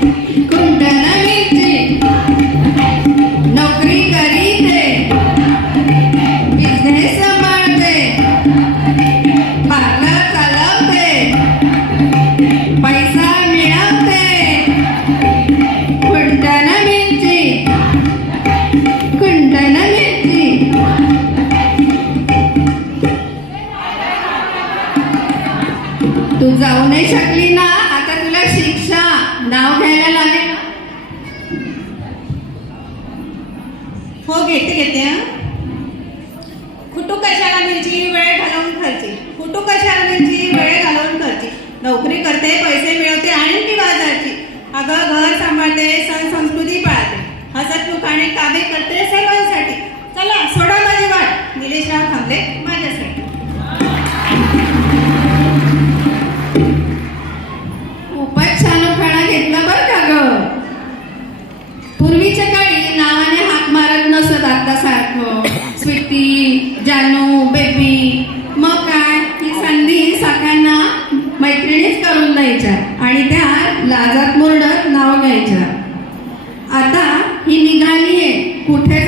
कुंटन मिरची, नोकरी करीते, बिझनेस सांभाळते, पार्लर चालवते, पैसा मिळवते. कुंटन मिरची, कुंटन मिरची. तू जाऊ नाही शकली ना, आता तुला शिक्षा. नाव घ्यायला लागेल. हो घेते हं. कुटू कशाला मिरची, वेळ घालवून खर्ची. कुटू कशाला मिरची, वेळ घालवून खर्ची. नोकरी करते, पैसे मिळवते, आणखी बाजारची. अगं घर सांभाळते, सण संस्कृती पाळते, हसतमुखाने कामे करते सर्वांसाठी. चला सोडा माझी वाट, निलेशराव थांबले माझ्यासाठी. खूपच छान उखाणा घेतला बरं का ग. पूर्वीच्या काळी नावाने हाक मारत नसत आता सारखं. स्वीटी, जानू, बेबी. मग काय, ही संधी सगळ्यांना मैत्रिणीच करून द्यायच्या आणि त्या लाजात मुरडत नाव घ्यायच्या. आता ही निघालीये, कुठे